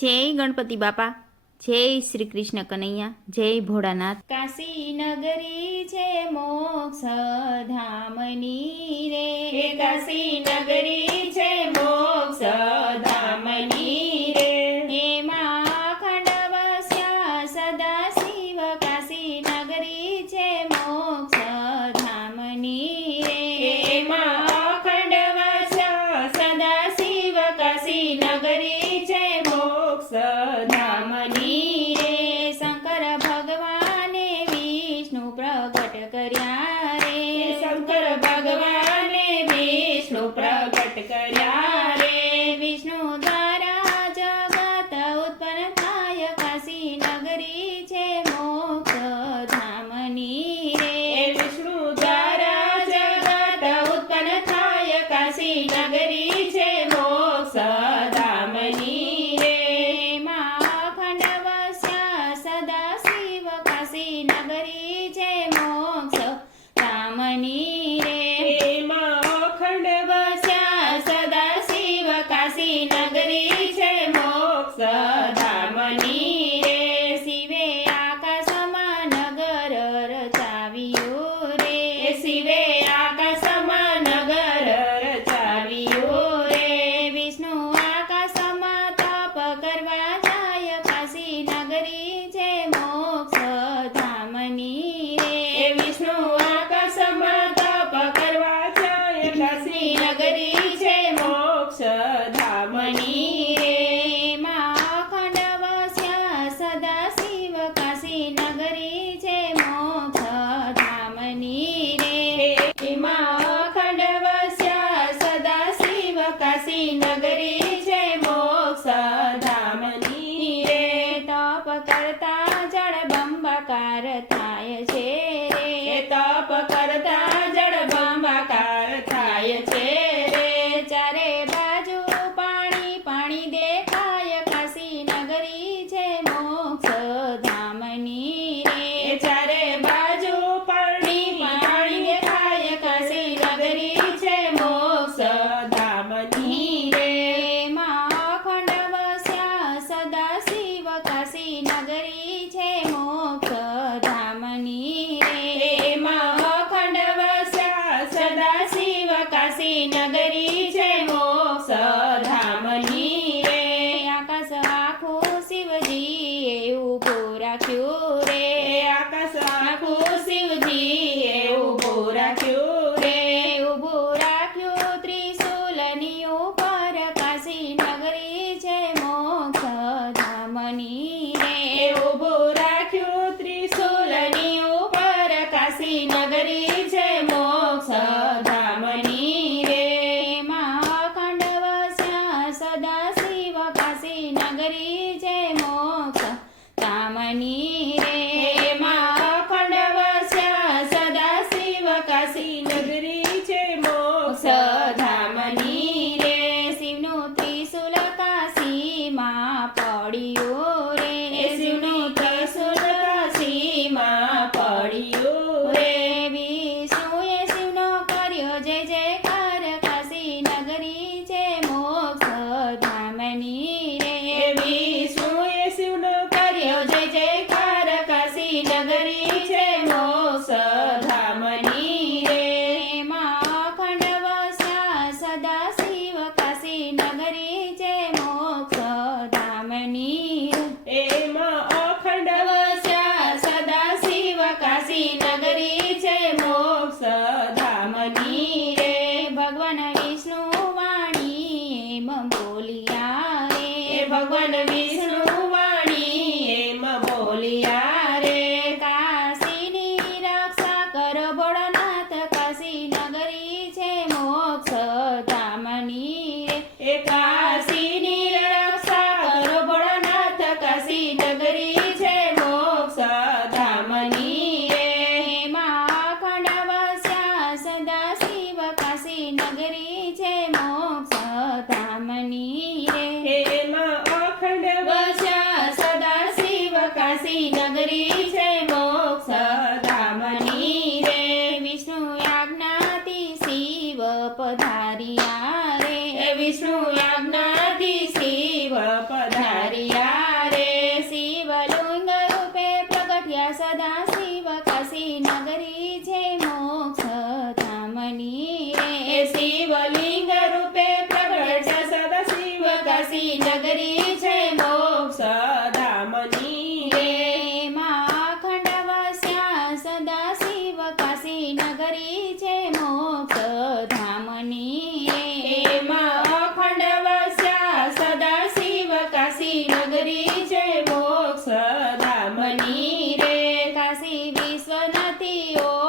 જય ગણપતિ બાપા જય શ્રી કૃષ્ણ કનૈયા જય ભોળાનાથ. કાશી નગરી છે મોક્ષ ધામની રે. કાશી નગરી કાશી નગરી એમાં અખંડ વસ્યા કાશી નગરી છે મોક્ષ રે. તપ કરતા જળ થાય છે રે. તપ કરતા જળ થાય છે રે. ચારે બાજુ પાણી પાણી દેખાય. કાશી નગરી છે મોક્ષ ધામની બની રે ઊભો રાખ્યો ત્રિશુલની ઉપર કાશી નગરી છે મોક્ષ ધામની રે મહાકંડવસ્યા સદા શિવ કાશી નગરી છે મોક્ષ ધામની રે મહાકંડવસ્યા સદા શિવ કાશી નગરી છે મોક્ષ Marina. Jesus. વિશ્વનાથી ઓળખાય